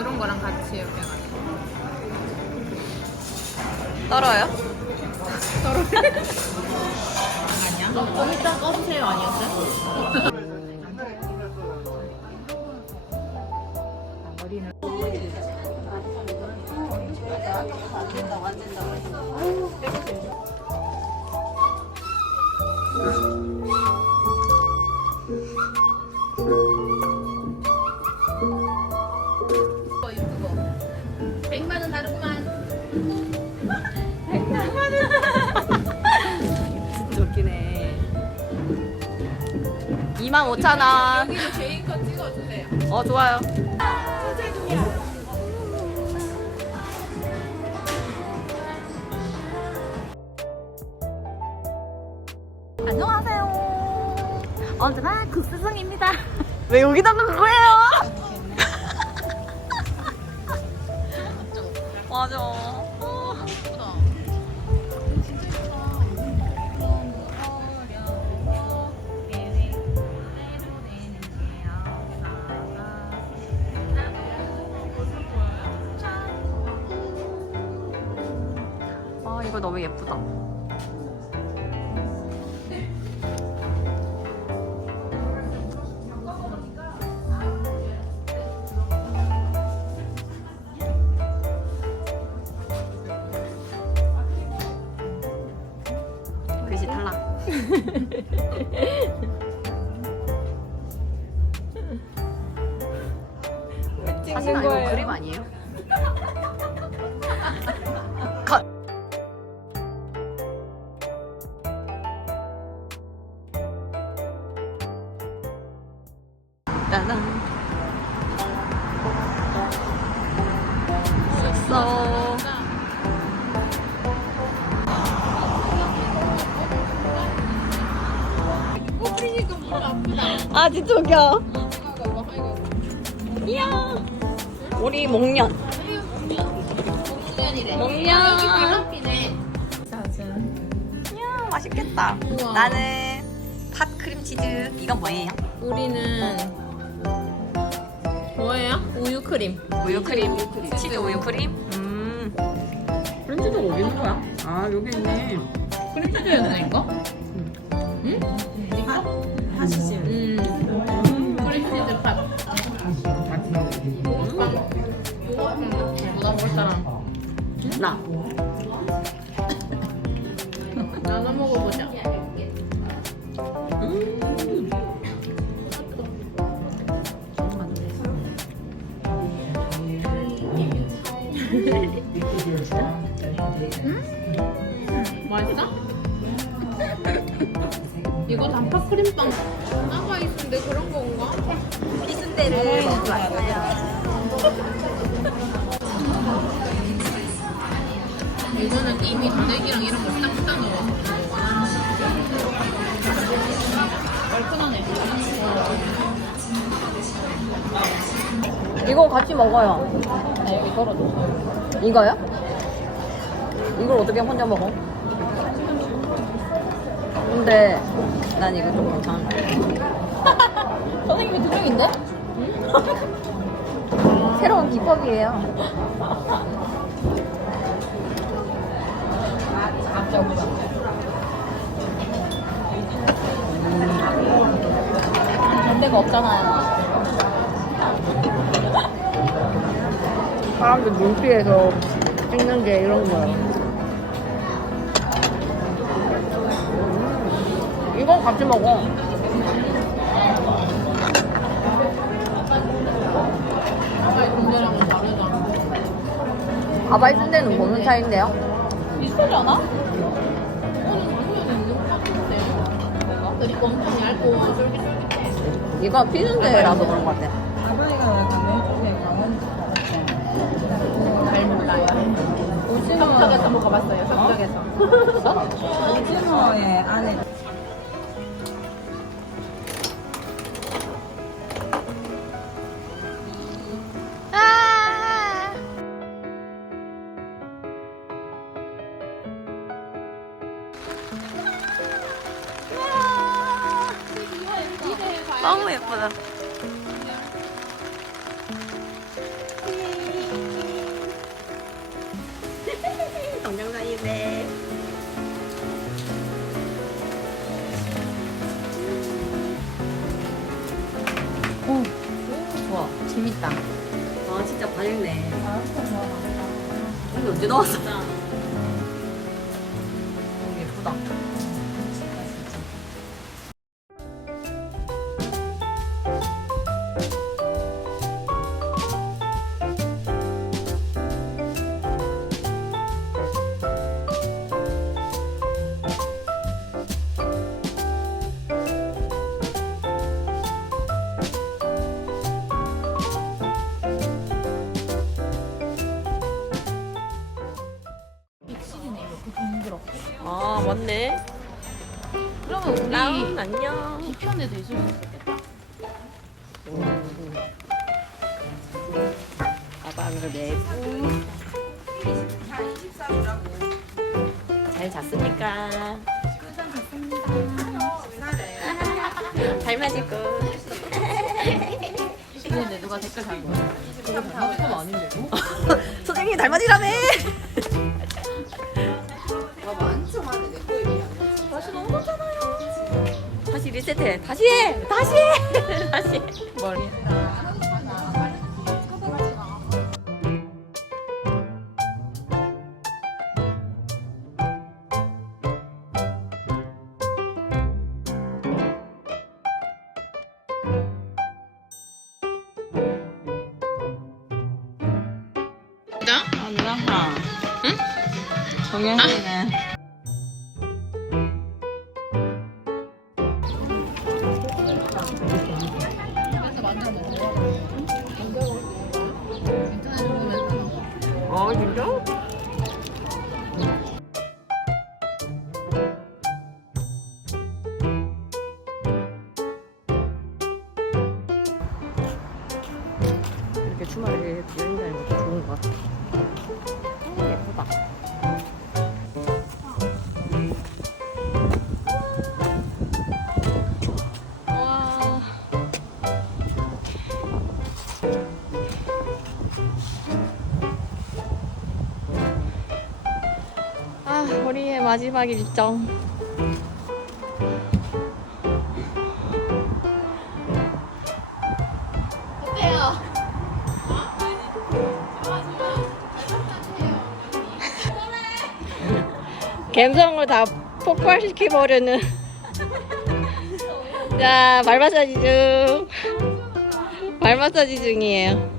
이런 거랑 같이 이렇게 해가지고. 떨어요? 아니야? 좀 이따 꺼주세요 아니었어요? 이거 이거 100만 원 다르구만 진짜 웃기네. 25,000원. 여기도 제인 거 찍어주세요 어, 좋아요. 안녕하세요. 언제나. 왜 여기다 놓은 거예요? 맞아. 어. 아, 이거 너무 예쁘다. 사실 이거 그림 아니에요? 아 이거 이거 이야. 우리 목련. 목련. 짜잔 이야 맛있겠다. 우와. 나는 팥 크림 치즈. 이건 뭐예요? 우리는 뭐예요? 우유 크림 우유 크림. 치즈 우유 크림. 음. 프렌치도 어디 있는 거야? 아 여기 있네. 크림치즈였나 이거? 응? 이거? 하시지. 사람 나. 나눠 먹어보자 음. 맛있어? 이거 단팥 크림빵 나가 있는데 그런 건가? 먹어야 이 거는 이미 다대기랑 이런 거 싹싹 넣어서. 이거 같이 먹어요. 아, 여기 떨어져. 이거요? 이걸 어떻게 혼자 먹어? 근데 난 이거 좀 괜찮은데. 선생님이 두 명인데? 새로운 기법이에요. 진짜 웃겨. 전대가 없잖아요. 사람들 눈피해서 찍는 게 이런 거예요. 음, 이거 같이 먹어. 아바이 순대는 먹는 차인데요? 비슷하지 않아? 엄청 얇고 쫄깃쫄깃해. 이거 피순대라서 그런 것 같아. 아바이가 강원 쪽에 강원 쪽잘 몰라요. 서쪽에서 먹어봤어요. 서쪽에서. 오징어의 안에 너무 예쁘다. 동영상이네. 오, 좋아. 재밌다. 아 진짜 반했네. 이게 언제 나왔어? 너무 예쁘다. 둥그렇게. 아 맞네. 그러면 우리 안녕. 뒤편에도 있을 수 있겠다. 가방을 메고. 잘 잤습니까? 잘 맞을 거. 근데 누가 댓글 단 거야? 이거 아닌데 이거? 선생님이 닮아지라며. 리셋해. 다시 해. 다시 해. 다시 해. 뭘? 안나하. 응? 정현이는. 보면서. 어? 이렇게 주말에 마지막 일정. 어때요? 감성을 다 폭발시켜버리는. 자, 발 마사지 중. 발 마사지 중이에요.